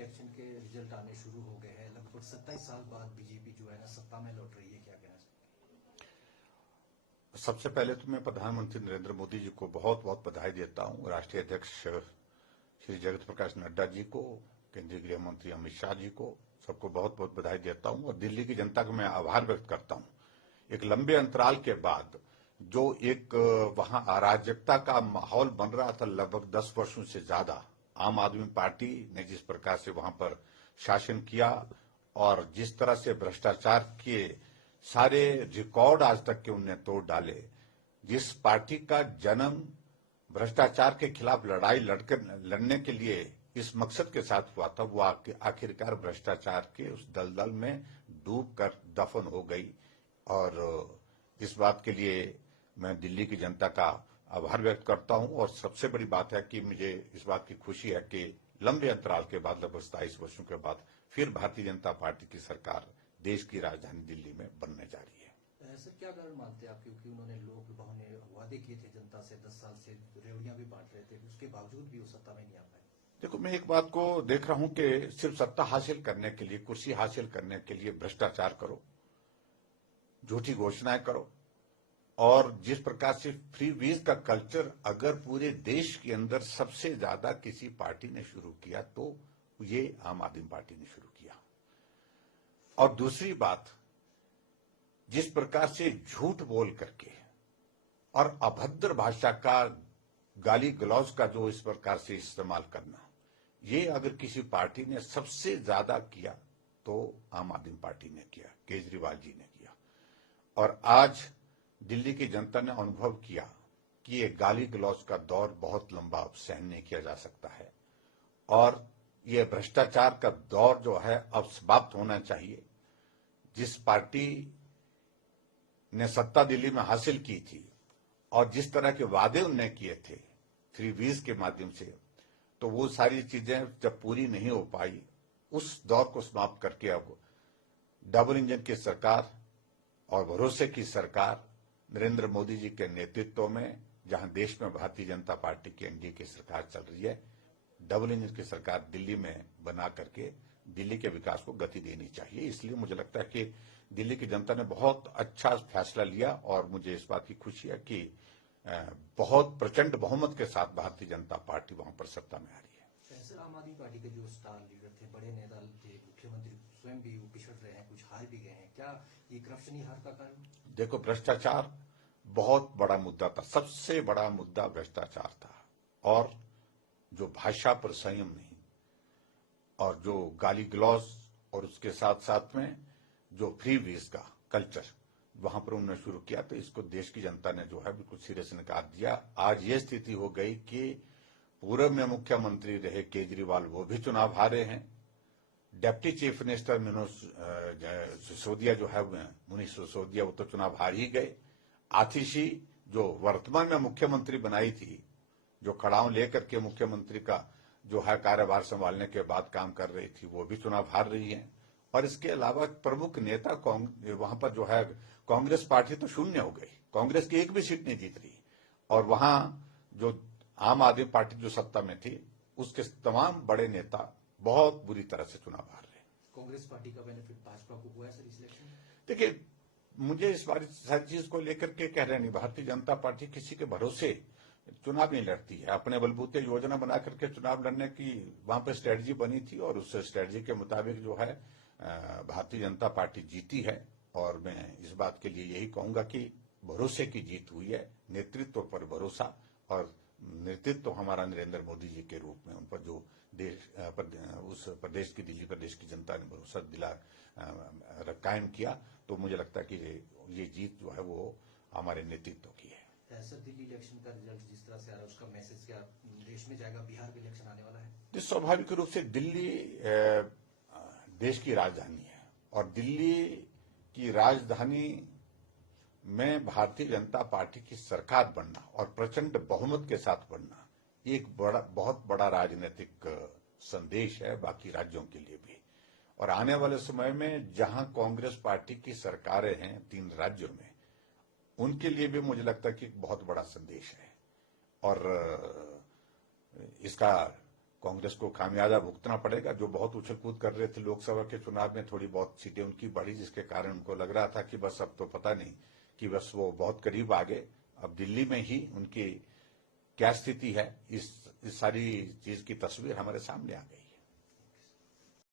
Election के result आने शुरू हो गए हैं। लगभग 27 साल बाद बीजेपी जो है ना सत्ता में लौट रही है, क्या कहना चाहिए? सबसे पहले तो मैं प्रधानमंत्री नरेंद्र मोदी जी को बहुत बहुत बधाई देता हूं, राष्ट्रीय अध्यक्ष श्री जगत प्रकाश नड्डा जी को, केंद्रीय गृह मंत्री अमित शाह जी को, सबको बहुत बहुत बधाई देता हूं। और दिल्ली की जनता का मैं आभार व्यक्त करता हूं। एक लंबे अंतराल के बाद जो एक वहां अराजकता का माहौल बन रहा था लगभग 10 वर्षों से ज्यादा, आम आदमी पार्टी ने जिस प्रकार से वहां पर शासन किया और जिस तरह से भ्रष्टाचार के सारे रिकॉर्ड आज तक के उनने तोड़ डाले, जिस पार्टी का जन्म भ्रष्टाचार के खिलाफ लड़ाई लड़ने के लिए इस मकसद के साथ हुआ था, वो आखिरकार भ्रष्टाचार के उस दलदल में डूब कर दफन हो गई। और इस बात के लिए मैं दिल्ली की जनता का आभार व्यक्त करता हूं। और सबसे बड़ी बात है कि मुझे इस बात की खुशी है कि लंबे अंतराल के बाद, लगभग 27 वर्षों के बाद, फिर भारतीय जनता पार्टी की सरकार देश की राजधानी दिल्ली में बनने जा रही है। सर, क्या कारण मानते हैं आप? क्योंकि उन्होंने लोक लुभावने ने वादे किए थे जनता से, 10 साल से रेवड़ियां भी बांट रहे थे, उसके बावजूद भी वो सत्ता में नहीं आ पाए। देखो, मैं एक बात को देख रहा हूं कि सिर्फ सत्ता हासिल करने के लिए, कुर्सी हासिल करने के लिए भ्रष्टाचार करो, झूठी घोषणाएं करो, और जिस प्रकार से फ्री वीज का कल्चर अगर पूरे देश के अंदर सबसे ज्यादा किसी पार्टी ने शुरू किया तो ये आम आदमी पार्टी ने शुरू किया। और दूसरी बात, जिस प्रकार से झूठ बोल करके और अभद्र भाषा का, गाली गलौज का जो इस प्रकार से इस्तेमाल करना, ये अगर किसी पार्टी ने सबसे ज्यादा किया तो आम आदमी पार्टी ने किया, केजरीवाल जी ने किया। और आज दिल्ली की जनता ने अनुभव किया कि ये गाली गलौज का दौर बहुत लंबा सहन नहीं किया जा सकता है और ये भ्रष्टाचार का दौर जो है अब समाप्त होना चाहिए। जिस पार्टी ने सत्ता दिल्ली में हासिल की थी और जिस तरह के वादे उन्होंने किए थे फ्री वीज के माध्यम से, तो वो सारी चीजें जब पूरी नहीं हो पाई, उस दौर को समाप्त करके अब डबल इंजन की सरकार और भरोसे की सरकार नरेंद्र मोदी जी के नेतृत्व में, जहां देश में भारतीय जनता पार्टी की एनडीए की सरकार चल रही है, डबल इंजन की सरकार दिल्ली में बना करके दिल्ली के विकास को गति देनी चाहिए। इसलिए मुझे लगता है कि दिल्ली की जनता ने बहुत अच्छा फैसला लिया और मुझे इस बात की खुशी है कि बहुत प्रचंड बहुमत के साथ भारतीय जनता पार्टी वहां पर सत्ता में आ रही है। सर, आम आदमी पार्टी के जो स्टार लीडर थे, बड़े नेता थे, मुख्यमंत्री स्वयं भी पिछड़ रहे हैं, कुछ हार भी गए हैं, क्या ये करप्शन ही हार का कारण? देखो, भ्रष्टाचार बहुत बड़ा मुद्दा था, सबसे बड़ा मुद्दा भ्रष्टाचार था। और जो भाषा पर संयम नहीं और जो गाली गलौज और उसके साथ साथ में जो फ्री वीज का कल्चर वहां पर उन्होंने शुरू किया, तो इसको देश की जनता ने जो है बिल्कुल सिरे से नकार दिया। आज ये स्थिति हो गई कि पूर्व में मुख्यमंत्री रहे केजरीवाल, वो भी चुनाव हारे हैं। Deputy chief minister Munish Sisodia, वो तो चुनाव हार ही गए। आतिशी, जो वर्तमान में मुख्यमंत्री बनाई थी, जो खड़ाऊ लेकर के मुख्यमंत्री का जो है कार्यभार संभालने के बाद काम कर रही थी, वो भी चुनाव हार रही है। और इसके अलावा प्रमुख नेता वहां पर जो है कांग्रेस पार्टी तो शून्य हो गई, कांग्रेस की एक भी सीट नहीं जीत रही। और वहां जो आम आदमी पार्टी जो सत्ता में थी, उसके तमाम बड़े नेता बहुत बुरी तरह से चुनाव हार रहे। कांग्रेस पार्टी का बेनिफिट भाजपा को हुआ है सर इस इलेक्शन में? देखिए, मुझे इस बार सारी चीज को लेकर के कह रहे नहीं, भारतीय जनता पार्टी किसी के भरोसे चुनाव नहीं लड़ती है। अपने बलबूते योजना बना करके चुनाव लड़ने की वहां पर स्ट्रेटजी बनी थी और उस स्ट्रेटजी के मुताबिक जो है भारतीय जनता पार्टी जीती है। और मैं इस बात के लिए यही कहूंगा कि भरोसे की जीत हुई है, नेतृत्व पर भरोसा, और नेतृत्व हमारा नरेंद्र मोदी जी के रूप में उन पर जो उस प्रदेश की, दिल्ली प्रदेश की जनता ने भरोसा कायम किया, तो मुझे लगता है कि ये जीत जो है वो हमारे नेतृत्व की है। सर, दिल्ली इलेक्शन का रिजल्ट जिस तरह से आ रहा है, उसका मैसेज क्या देश में जाएगा? बिहार के इलेक्शन आने वाला है। स्वाभाविक रूप से दिल्ली देश की राजधानी है और दिल्ली की राजधानी में भारतीय जनता पार्टी की सरकार बनना और प्रचंड बहुमत के साथ बनना एक बहुत बड़ा राजनीतिक संदेश है बाकी राज्यों के लिए भी। और आने वाले समय में जहां कांग्रेस पार्टी की सरकारें हैं 3 राज्यों में, उनके लिए भी मुझे लगता है कि बहुत बड़ा संदेश है। और इसका कांग्रेस को खामियाजा भुगतना पड़ेगा। जो बहुत उछल कूद कर रहे थे लोकसभा के चुनाव में, थोड़ी बहुत सीटें उनकी बढ़ी, जिसके कारण उनको लग रहा था कि बस अब तो पता नहीं कि बस वो बहुत करीब आ गए। अब दिल्ली में ही उनकी क्या स्थिति है, इस सारी चीज की तस्वीर हमारे सामने आ गई।